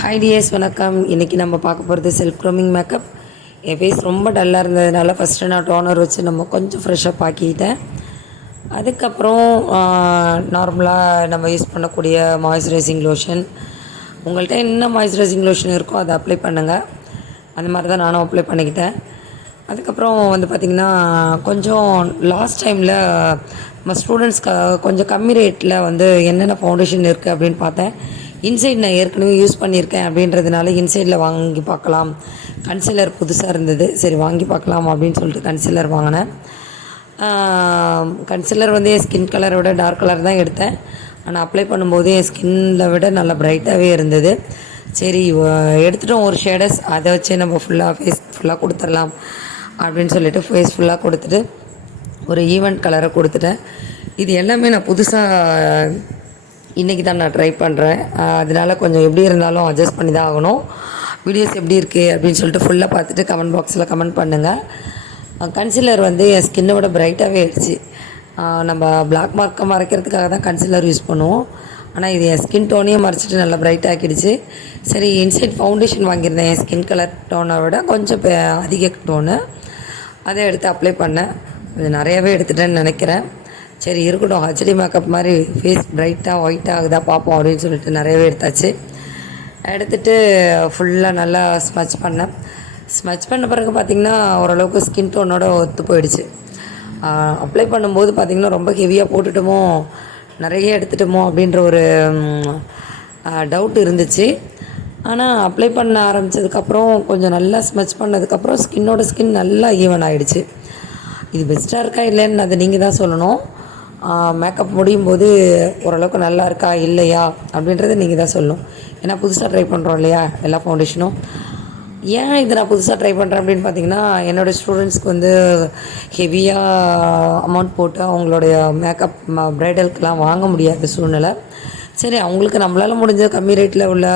Hi tears, வணக்கம். இன்றைக்கி நம்ம பார்க்க போகிறது செல்ஃப் க்ரூமிங் மேக்கப். என் ஃபேஸ் ரொம்ப டல்லாக இருந்ததுனால ஃபஸ்ட்டு நான் டோனர் வச்சு நம்ம கொஞ்சம் ஃப்ரெஷ்ஷப் ஆக்கிட்டேன். அதுக்கப்புறம் நார்மலாக நம்ம யூஸ் பண்ணக்கூடிய மாய்ஸ்சரைசிங் லோஷன், உங்கள்கிட்ட என்ன மாய்ஸ்சரைசிங் லோஷன் இருக்கோ அதை அப்ளை பண்ணுங்கள். அந்த மாதிரி தான் நானும் அப்ளை பண்ணிக்கிட்டேன். அதுக்கப்புறம் வந்து பார்த்திங்கன்னா கொஞ்சம் லாஸ்ட் டைமில் நம்ம ஸ்டூடெண்ட்ஸ்க்கு கொஞ்சம் கம்மி ரேட்டில் வந்து என்னென்ன ஃபவுண்டேஷன் இருக்குது அப்படின்னு பார்த்தேன். இன்சைட் நான் ஏற்கனவே யூஸ் பண்ணியிருக்கேன் அப்படின்றதுனால இன்சைடில் வாங்கி பார்க்கலாம். கன்சிலர் புதுசாக இருந்தது, சரி வாங்கி பார்க்கலாம் அப்படின்னு சொல்லிட்டு கன்சிலர் வாங்கினேன். கன்சிலர் வந்து என் ஸ்கின் கலரை விட டார்க் கலர் தான் எடுத்தேன். ஆனால் அப்ளை பண்ணும்போது என் ஸ்கின்னை விட நல்லா ப்ரைட்டாகவே இருந்தது. சரி எடுத்துகிட்டோம் ஒரு ஷேடஸ், அதை வச்சு நம்ம ஃபுல்லாக ஃபேஸ் ஃபுல்லாக கொடுத்துடலாம் அப்படின்னு சொல்லிட்டு ஃபேஸ் ஃபுல்லாக கொடுத்துட்டு ஒரு ஈவெண்ட் கலரை கொடுத்துட்டேன். இது எல்லாமே நான் புதுசாக இன்றைக்கி தான் நான் ட்ரை பண்ணுறேன். அதனால் கொஞ்சம் எப்படி இருந்தாலும் அட்ஜஸ்ட் பண்ணி தான் ஆகணும். வீடியோஸ் எப்படி இருக்குது அப்படின்னு சொல்லிட்டு ஃபுல்லாக பார்த்துட்டு கமெண்ட் பாக்ஸில் கமெண்ட் பண்ணுங்கள். கன்சிலர் வந்து என் ஸ்கின்னை விட ப்ரைட்டாகவே ஆயிடுச்சு. நம்ம பிளாக் மார்க்கை மறைக்கிறதுக்காக தான் கன்சிலர் யூஸ் பண்ணுவோம். ஆனால் இது என் ஸ்கின் டோனையே மறைச்சிட்டு நல்லா ப்ரைட் ஆக்கிடுச்சு. சரி இன்சைட் ஃபவுண்டேஷன் வாங்கியிருந்தேன் என் ஸ்கின் கலர் டோனை விட கொஞ்சம் அதிக டோனு. அதை எடுத்து அப்ளை பண்ணேன். அது நிறையாவே எடுத்துட்டேன்னு நினைக்கிறேன். சரி இருக்கட்டும், ஹெச்டி மேக்கப் மாதிரி ஃபேஸ் ப்ரைட்டாக ஒயிட்டாக ஆகுதா பார்ப்போம் அப்படின்னு சொல்லிட்டு நிறையவே எடுத்தாச்சு. எடுத்துகிட்டு ஃபுல்லாக நல்லா ஸ்மச் பண்ணேன். ஸ்மச் பண்ண பிறகு பார்த்திங்கன்னா ஓரளவுக்கு ஸ்கின் டோனோட ஒத்து போயிடுச்சு. அப்ளை பண்ணும்போது பார்த்திங்கன்னா ரொம்ப ஹெவியாக போட்டுட்டோமோ, நிறைய எடுத்துட்டோமோ அப்படின்ற ஒரு டவுட் இருந்துச்சு. ஆனால் அப்ளை பண்ண ஆரம்பித்ததுக்கப்புறம் கொஞ்சம் நல்லா ஸ்மச் பண்ணதுக்கப்புறம் ஸ்கின் நல்லா ஈவன் ஆகிடுச்சு. இது பெஸ்ட்டாக இருக்கா இல்லைன்னு அதை நீங்கள் தான் சொல்லணும். மேக்கப் முடியும் போது ஓரளவுக்கு நல்லா இருக்கா இல்லையா அப்படின்றத நீங்கள் தான் சொல்லணும். ஏன்னா புதுசாக ட்ரை பண்ணுறோம் இல்லையா எல்லா ஃபவுண்டேஷனும். ஏன் இதை நான் புதுசாக ட்ரை பண்ணுறேன் அப்படின்னு பார்த்தீங்கன்னா, என்னோடய ஸ்டூடெண்ட்ஸ்க்கு வந்து ஹெவியாக அமௌண்ட் போட்டு அவங்களுடைய மேக்கப் ப்ரைடலுக்கெலாம் வாங்க முடியாத சூழ்நிலை. சரி அவங்களுக்கு நம்மளால் முடிஞ்ச கம்மி ரேட்டில் உள்ள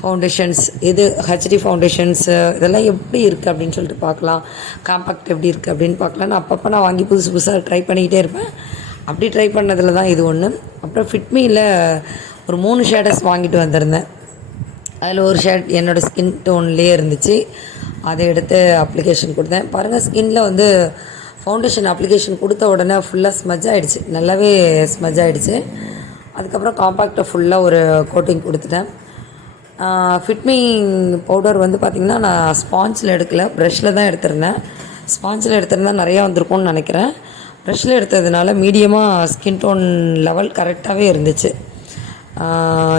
ஃபவுண்டேஷன்ஸ், இது ஹெச்டி ஃபவுண்டேஷன்ஸு இதெல்லாம் எப்படி இருக்குது அப்படின்னு சொல்லிட்டு பார்க்கலாம். காம்பேக்ட் எப்படி இருக்குது அப்படின்னு பார்க்கலாம். நான் அப்பப்போ நான் வாங்கி புதுசாக ட்ரை பண்ணிக்கிட்டே இருப்பேன். அப்படி ட்ரை பண்ணதில் தான் இது ஒன்று. அப்புறம் ஃபிட்மியில் ஒரு 3 ஷேடஸ் வாங்கிட்டு வந்திருந்தேன். அதில் ஒரு ஷேட் என்னோடய ஸ்கின் டோன்லேயே இருந்துச்சு. அதை எடுத்து அப்ளிகேஷன் கொடுத்தேன். பாருங்கள், ஸ்கின்னில் வந்து ஃபவுண்டேஷன் அப்ளிகேஷன் கொடுத்த உடனே ஃபுல்லாக ஸ்மஜ் ஆகிடுச்சு, நல்லாவே ஸ்மஜ் ஆகிடுச்சு. அதுக்கப்புறம் காம்பேக்டை ஃபுல்லாக ஒரு கோட்டிங் கொடுத்துட்டேன். ஃபிட்மி பவுடர் வந்து பார்த்திங்கன்னா நான் ஸ்பாஞ்சில் எடுக்கலை, ப்ரஷில் தான் எடுத்திருந்தேன். ஸ்பாஞ்சில் எடுத்திருந்தா நிறையா வந்திருக்கும்னு நினைக்கிறேன். ப்ரஷில் எடுத்ததுனால மீடியமாக ஸ்கின் டோன் லெவல் கரெக்டாகவே இருந்துச்சு.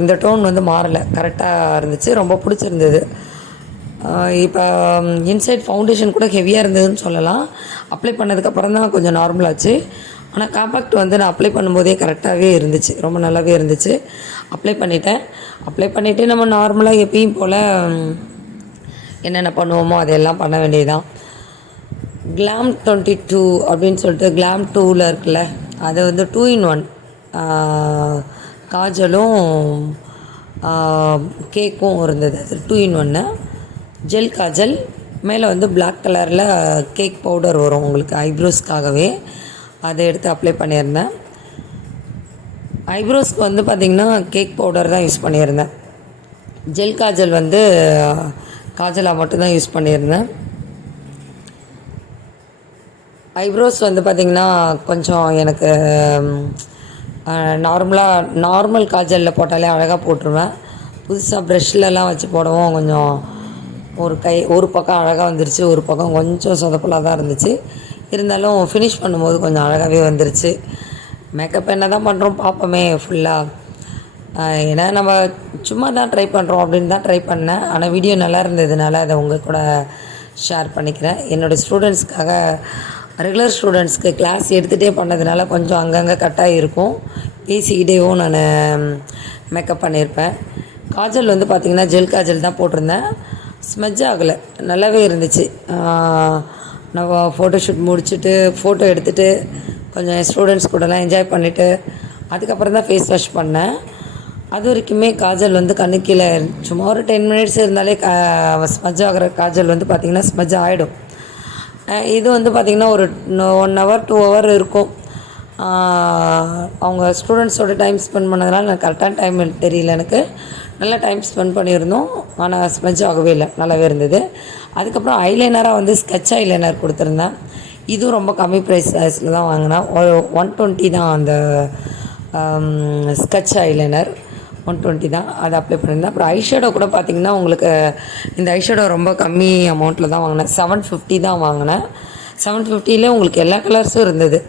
இந்த டோன் வந்து மாறலை, கரெக்டாக இருந்துச்சு, ரொம்ப பிடிச்சிருந்தது. இப்போ இன்சைட் ஃபவுண்டேஷன் கூட ஹெவியாக இருந்ததுன்னு சொல்லலாம். அப்ளை பண்ணதுக்கப்புறம் தான் கொஞ்சம் நார்மலாச்சு. ஆனால் காம்பேக்ட் வந்து நான் அப்ளை பண்ணும்போதே கரெக்டாகவே இருந்துச்சு, ரொம்ப நல்லாவே இருந்துச்சு. அப்ளை பண்ணிவிட்டு நம்ம நார்மலாக எப்பயும் போல் என்னென்ன பண்ணுவோமோ அதையெல்லாம் பண்ண வேண்டியதுதான். கிளாம் 22 அப்படின்னு சொல்லிட்டு கிளாம் 2ல் இருக்குல்ல, அது வந்து 2 in 1 காஜலும் கேக்கும் இருந்தது. அது 2 in 1 ஜெல் காஜல், மேலே வந்து பிளாக் கலரில் கேக் பவுடர் வரும் உங்களுக்கு ஐப்ரோஸ்க்காகவே. அதை எடுத்து அப்ளை பண்ணியிருந்தேன். ஐப்ரோஸ்க்கு வந்து பார்த்திங்கன்னா கேக் பவுடர் தான் யூஸ் பண்ணியிருந்தேன். ஜெல் காஜல் வந்து காஜலாக மட்டும்தான் யூஸ் பண்ணியிருந்தேன். ஐப்ரோஸ் வந்து பார்த்திங்கன்னா கொஞ்சம் எனக்கு நார்மல் காஜலில் போட்டாலே அழகாக போட்டுருவேன். புதுசாக ப்ரெஷ்லலாம் வச்சு போடவும் கொஞ்சம் ஒரு பக்கம் அழகாக வந்துருச்சு, ஒரு பக்கம் கொஞ்சம் சொதப்பலாக தான் இருந்துச்சு. இருந்தாலும் ஃபினிஷ் பண்ணும்போது கொஞ்சம் அழகாகவே வந்துருச்சு. மேக்கப் என்ன தான் பண்ணுறோம் பார்ப்போமே ஃபுல்லாக. ஏன்னா நம்ம சும்மா தான் ட்ரை பண்ணுறோம் அப்படின்னு தான் ட்ரை பண்ணேன். ஆனால் வீடியோ நல்லா இருந்ததுனால அதை உங்கள் கூட ஷேர் பண்ணிக்கிறேன். என்னோடய ஸ்டூடெண்ட்ஸ்க்காக, ரெகுலர் ஸ்டூடெண்ட்ஸ்க்கு கிளாஸ் எடுத்துகிட்டே பண்ணதுனால கொஞ்சம் அங்கங்கே கட்டாகி இருக்கும். பேசிக்கிட்டேவும் நான் மேக்கப் பண்ணியிருப்பேன். காஜல் வந்து பார்த்திங்கன்னா ஜெல் காஜல் தான் போட்டிருந்தேன். ஸ்மெஜ் ஆகலை, நல்லாவே இருந்துச்சு. நான் ஃபோட்டோஷூட் முடிச்சுட்டு ஃபோட்டோ எடுத்துகிட்டு கொஞ்சம் என் ஸ்டூடெண்ட்ஸ் கூடலாம் என்ஜாய் பண்ணிவிட்டு அதுக்கப்புறம் தான் ஃபேஸ் வாஷ் பண்ணேன். அது வரைக்குமே காஜல் வந்து கண்ணு கீழே சும்மா ஒரு 10 minutes இருந்தாலே ஸ்மஜ் ஆகிற காஜல் வந்து பார்த்திங்கன்னா ஸ்மஜ் ஆகிடும். இது வந்து பார்த்திங்கன்னா ஒரு 1 hour 2 hour இருக்கும். அவங்க ஸ்டூடெண்ட்ஸோட டைம் ஸ்பெண்ட் பண்ணதுனால எனக்கு கரெக்டான டைம் தெரியல. எனக்கு நல்லா டைம் ஸ்பெண்ட் பண்ணியிருந்தோம். ஆனால் ஸ்மெஜ் ஆகவே இல்லை, நல்லாவே இருந்தது. அதுக்கப்புறம் ஐலைனராக வந்து ஸ்கெட்ச் ஐலைனர் கொடுத்துருந்தேன். இதுவும் ரொம்ப கம்மி ப்ரைஸில் தான் வாங்கினேன். 120 தான் அந்த ஸ்கெட்ச் ஐலைனர், 120 தான். அதை அப்ளை பண்ணியிருந்தேன். அப்புறம் ஐஷேடோ கூட பார்த்திங்கன்னா உங்களுக்கு இந்த ஐஷேடோ ரொம்ப கம்மி அமௌண்ட்டில் தான் வாங்கினேன். 750 தான் வாங்கினேன். 750லே உங்களுக்கு எல்லா கலர்ஸும் இருந்தது.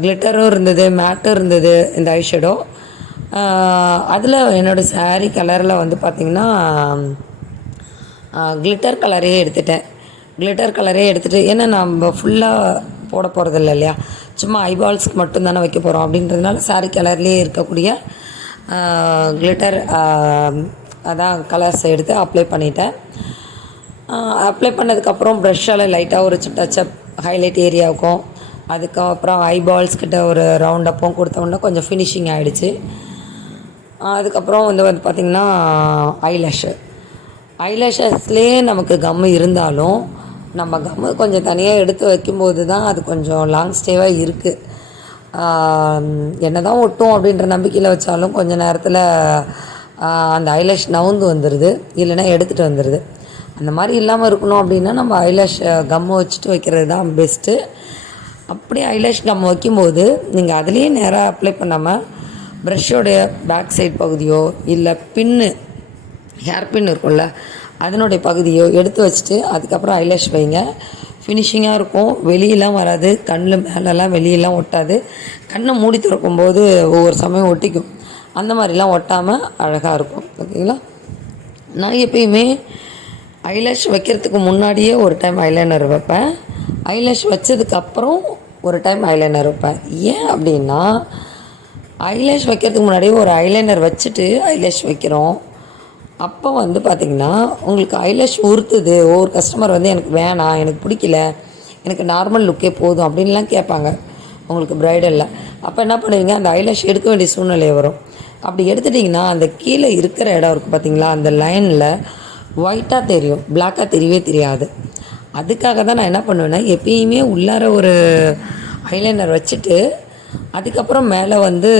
கிளிட்டரும் இருந்தது, மேட்டும் இருந்தது இந்த ஐஷேடோ. அதில் என்னோடய சாரீ கலரில் வந்து பார்த்திங்கன்னா கிளிட்டர் கலரே எடுத்துட்டேன். கிளிட்டர் கலரே எடுத்துகிட்டு, ஏன்னா நம்ம ஃபுல்லாக போட போகிறதில்ல இல்லையா, சும்மா ஐபால்ஸ்க்கு மட்டும் தானே வைக்க போகிறோம். அப்படின்றதுனால சாரீ கலர்லேயே இருக்கக்கூடிய கிளிட்டர் அதான் கலர்ஸ் எடுத்து அப்ளை பண்ணிட்டேன். அப்ளை பண்ணதுக்கப்புறம் ப்ரெஷ்ஷால் லைட்டாக ஒரு டச்சப் ஹைலைட் ஏரியாவுக்கும், அதுக்கப்புறம் ஐபால்ஸ் கிட்ட ஒரு ரவுண்ட் அப்பும் கொடுத்தோன்னா கொஞ்சம் ஃபினிஷிங் ஆகிடுச்சு. அதுக்கப்புறம் வந்து பார்த்திங்கன்னா ஐலேஷஸ்லேயே நமக்கு கம்மு இருந்தாலும் நம்ம கம்மு கொஞ்சம் தனியாக எடுத்து வைக்கும்போது தான் அது கொஞ்சம் லாங் ஸ்டேவாக இருக்குது. என்ன தான் ஒட்டும் அப்படின்ற நம்பிக்கையில் வச்சாலும் கொஞ்சம் நேரத்தில் அந்த ஐலேஷ் நவுந்து வந்துடுது, இல்லைன்னா எடுத்துகிட்டு வந்துடுது. அந்த மாதிரி இல்லாமல் இருக்கணும் அப்படின்னா நம்ம ஐலேஷ் கம்மு வச்சுட்டு வைக்கிறது தான் பெஸ்ட்டு. அப்படியே ஐலேஷ் கம் வைக்கும்போது நீங்கள் அதுலேயே நேராக அப்ளை பண்ணாமல் ப்ரஷ்ஷோடைய பேக் சைட் பகுதியோ இல்லை பின்னு ஹேர் பின் இருக்கும்ல அதனுடைய பகுதியோ எடுத்து வச்சுட்டு அதுக்கப்புறம் ஐலேஷ் வைங்க. ஃபினிஷிங்காக இருக்கும், வெளியெல்லாம் வராது, கண்ணில் மேலெல்லாம் வெளியெல்லாம் ஒட்டாது. கண்ணை மூடி திறக்கும்போது ஒவ்வொரு சமயம் ஒட்டிக்கும், அந்த மாதிரிலாம் ஒட்டாமல் அழகாக இருக்கும். ஓகேங்களா. நான் எப்பயுமே ஐலேஷ் வைக்கிறதுக்கு முன்னாடியே ஒரு டைம் ஐலைனர் வைப்பேன், ஐலேஷ் வச்சதுக்கப்புறம் ஒரு டைம் ஐலைனர் வைப்பேன். ஏன் அப்படின்னா ஐலேஷ் வைக்கிறதுக்கு முன்னாடியே ஒரு ஐலைனர் வச்சுட்டு ஐலேஷ் வைக்கிறோம். அப்போ வந்து பார்த்திங்கன்னா உங்களுக்கு ஐலேஷ் உறுத்துது. ஒவ்வொரு கஸ்டமர் வந்து எனக்கு வேணாம், எனக்கு பிடிக்கல, எனக்கு நார்மல் லுக்கே போதும் அப்படின்லாம் கேட்பாங்க உங்களுக்கு ப்ரைடலில். அப்போ என்ன பண்ணுவீங்க, அந்த ஐலேஷ் எடுக்க வேண்டிய சூழ்நிலை வரும். அப்படி எடுத்துட்டிங்கன்னா அந்த கீழே இருக்கிற இடம் இருக்குது பார்த்திங்களா, அந்த லைனில் ஒயிட்டாக தெரியும், பிளாக்காக தெரியவே தெரியாது. அதுக்காக தான் நான் என்ன பண்ணுவேன்னா எப்பயுமே உள்ளார ஒரு ஐலைனர் வச்சுட்டு அதுக்கப்புறம் மேலே வந்து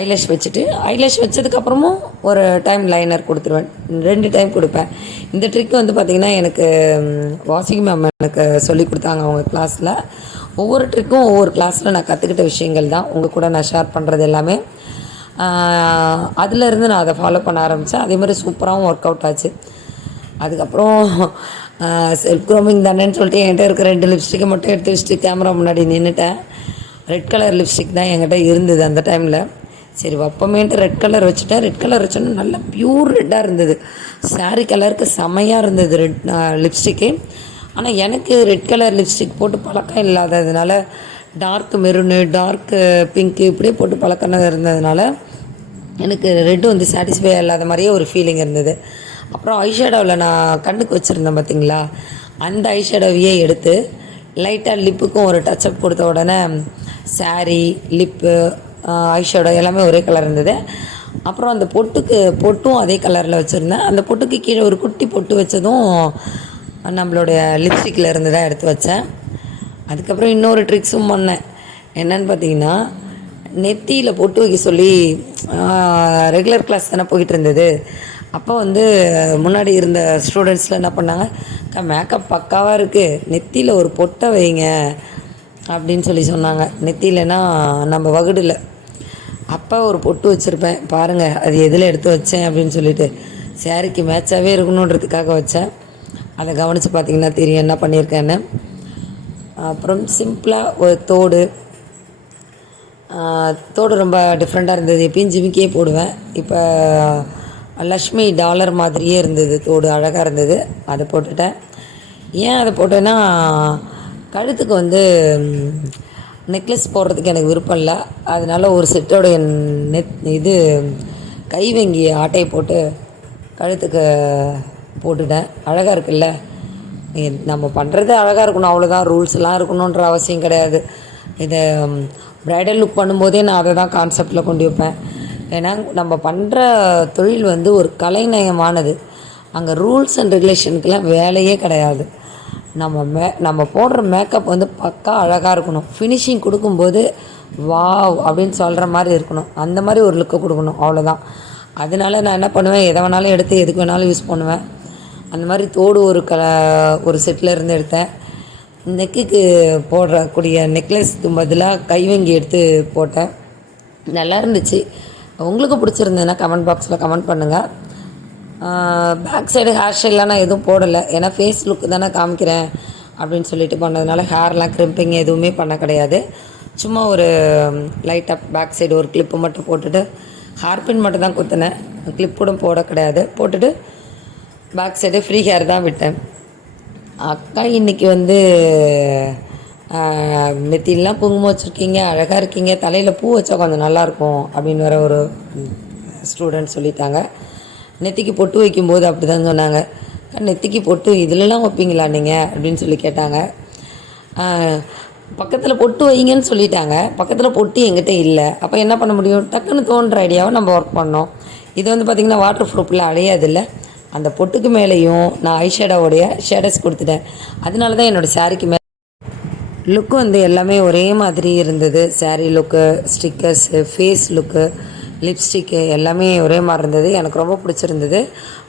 ஐலேஷ் வச்சுட்டு ஐலேஷ் வச்சதுக்கப்புறமும் ஒரு டைம் லைனர் கொடுத்துருவேன், 2 டைம் கொடுப்பேன். இந்த ட்ரிக் வந்து பார்த்திங்கன்னா எனக்கு வாசிங் மேம் எனக்கு சொல்லி கொடுத்தாங்க அவங்க கிளாஸில். ஒவ்வொரு ட்ரிக்கும் ஒவ்வொரு கிளாஸில் நான் கற்றுக்கிட்ட விஷயங்கள் தான் உங்கள் கூட நான் ஷேர் பண்ணுறது எல்லாமே. அதிலேருந்து நான் அதை ஃபாலோ பண்ண ஆரம்பித்தேன். அதே மாதிரி சூப்பராகவும் ஒர்க் அவுட் ஆச்சு. அதுக்கப்புறம் செல்ஃப் க்ரோமிங் தானேன்னு சொல்லிட்டு என்கிட்ட இருக்கிற 2 லிப்ஸ்டிக்கை மட்டும் எடுத்து வச்சுட்டு கேமரா முன்னாடி நின்றுட்டேன். ரெட் கலர் லிப்ஸ்டிக் தான் என்கிட்ட இருந்தது அந்த டைமில். சரி வப்பமேன்ட்டு ரெட் கலர் வச்சுட்டேன். ரெட் கலர் வச்சோன்னா நல்லா ப்யூர் ரெட்டாக இருந்தது, சாரீ கலருக்கு செமையாக இருந்தது ரெட் லிப்ஸ்டிக்கு. ஆனால் எனக்கு ரெட் கலர் லிப்ஸ்டிக் போட்டு பழக்கம் இல்லாததுனால டார்க் மெரூனு, டார்க் பிங்க்கு இப்படியே போட்டு பழக்கம் இருந்ததுனால எனக்கு ரெட்டு வந்து சாட்டிஸ்ஃபை இல்லாத மாதிரியே ஒரு ஃபீலிங் இருந்தது. அப்புறம் ஐஷேடோவில் நான் கண்ணுக்கு வச்சுருந்தேன் பார்த்திங்களா, அந்த ஐஷேடோவையே எடுத்து லைட்டாக லிப்புக்கும் ஒரு டச்சப் கொடுத்த உடனே சாரீ, லிப்பு, ஐஷேடோ எல்லாமே ஒரே கலர் இருந்தது. அப்புறம் அந்த பொட்டும் அதே கலரில் வச்சுருந்தேன். அந்த பொட்டுக்கு கீழே ஒரு குட்டி பொட்டு வச்சதும் நம்மளுடைய லிப்ஸ்டிக்கில் இருந்து தான் எடுத்து வச்சேன். அதுக்கப்புறம் இன்னொரு ட்ரிக்ஸும் பண்ணேன். என்னென்னு பார்த்தீங்கன்னா நெத்தியில் பொட்டு வைக்க சொல்லி ரெகுலர் கிளாஸ் தானே போயிட்டு இருந்தது. அப்போ வந்து முன்னாடி இருந்த ஸ்டூடெண்ட்ஸில் என்ன பண்ணாங்க, மேக்கப் பக்காவாக இருக்குது, நெத்தியில் ஒரு பொட்டை வைங்க அப்படின்னு சொல்லி சொன்னாங்க. நெத்தியிலனா நம்ம வகுடில். அப்போ ஒரு பொட்டு வச்சுருப்பேன் பாருங்கள், அது எதில் எடுத்து வச்சேன் அப்படின்னு சொல்லிட்டு சாரிக்கு மேட்சாகவே இருக்கணுன்றதுக்காக வச்சேன். அதை கவனித்து பார்த்திங்கன்னா தெரியும் என்ன பண்ணியிருக்கேன்னு. அப்புறம் சிம்பிளாக ஒரு தோடு ரொம்ப டிஃப்ரெண்ட்டாக இருந்தது. எப்பயும் ஜிமிக்கே போடுவேன், இப்போ லக்ஷ்மி டாலர் மாதிரியே இருந்தது தோடு, அழகாக இருந்தது, அதை போட்டுட்டேன். ஏன் அதை போட்டேன்னா கழுத்துக்கு வந்து நெக்லஸ் போடுறதுக்கு எனக்கு விருப்பம் இல்லை. அதனால் ஒரு செட்டோடைய இது கைவங்கி ஆட்டையை போட்டு கழுத்துக்கு போட்டுட்டேன். அழகாக இருக்குல்ல, நம்ம பண்ணுறது அழகாக இருக்கணும், அவ்வளோதான். ரூல்ஸ்லாம் இருக்கணுன்ற அவசியம் கிடையாது. இதை ப்ரைடல் லுக் பண்ணும்போதே நான் அதை தான் கான்செப்டில் கொண்டு வைப்பேன். ஏன்னா நம்ம பண்ணுற தொழில் வந்து ஒரு கலைநயமானது, அங்கே ரூல்ஸ் அண்ட் ரெகுலேஷனுக்கெலாம் வேலையே கிடையாது. நம்ம போடுற மேக்கப் வந்து பக்கா அழகாக இருக்கணும். ஃபினிஷிங் கொடுக்கும்போது வாவ் அப்படின்னு சொல்கிற மாதிரி இருக்கணும், அந்த மாதிரி ஒரு லுக்கை கொடுக்கணும், அவ்வளோதான். அதனால நான் என்ன பண்ணுவேன், எதை வேணாலும் எடுத்து எதுக்கு வேணாலும் யூஸ் பண்ணுவேன். அந்த மாதிரி தோடு ஒரு செட்டில் இருந்து எடுத்தேன். நெக்குக்கு போடக்கூடிய நெக்லஸ்க்கு பதிலாக கைவங்கி எடுத்து போட்டேன். நல்லா இருந்துச்சு. உங்களுக்கு பிடிச்சிருந்ததுன்னா கமெண்ட் பாக்ஸில் கமெண்ட் பண்ணுங்கள். பேக் சைடு ஹேர் ஸ்டைல்லாம் நான் எதுவும் போடலை, ஏன்னா ஃபேஸ் லுக்கு தானே காமிக்கிறேன் அப்படின்னு சொல்லிட்டு பண்ணதுனால ஹேர்லாம் க்ரிம்பிங் எதுவுமே பண்ண கிடையாது. சும்மா ஒரு லைட்டாக பேக் சைடு ஒரு கிளிப்பு மட்டும் போட்டுட்டு ஹேர் பின் மட்டும் தான் குத்தினேன், கிளிப் கூட போட கிடையாது. போட்டுட்டு பேக் சைடு ஃப்ரீ ஹேர் தான் விட்டேன். அக்கா இன்றைக்கி வந்து நெத்திலாம் குங்குமம் வச்சுருக்கீங்க, அழகாக இருக்கீங்க, தலையில் பூ வச்சா கொஞ்சம் நல்லாயிருக்கும் அப்படின்னு வேற ஒரு ஸ்டூடெண்ட் சொல்லிட்டாங்க. நெத்திக்கு பொட்டு வைக்கும்போது அப்படி தான் சொன்னாங்க, நெத்திக்கு பொட்டு இதிலலாம் வைப்பீங்களா நீங்கள் அப்படின்னு சொல்லி கேட்டாங்க. பக்கத்தில் பொட்டு வைங்கன்னு சொல்லிட்டாங்க, பக்கத்தில் பொட்டு எங்கிட்ட இல்லை. அப்போ என்ன பண்ண முடியும், டக்குன்னு தோன்ற ஐடியாவை நம்ம ஒர்க் பண்ணோம். இது வந்து பார்த்திங்கன்னா வாட்டர் ப்ரூஃபில் அடையாதில்லை. அந்த பொட்டுக்கு மேலேயும் நான் ஐஷேடோவுடைய ஷேடஸ் கொடுத்துட்டேன். அதனால தான் என்னோடய சாரீக்கு மேலே லுக்கு வந்து எல்லாமே ஒரே மாதிரி இருந்தது. சாரீ லுக்கு, ஸ்டிக்கர்ஸு, ஃபேஸ் லுக்கு, லிப்ஸ்டிக்கு எல்லாமே ஒரே மாதிரி இருந்தது. எனக்கு ரொம்ப பிடிச்சிருந்தது.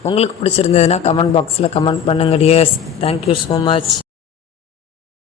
உங்களுக்கு பிடிச்சிருந்ததுன்னா கமெண்ட் பாக்ஸில் கமெண்ட் பண்ணுங்கள் டியர்ஸ். Thank you so much.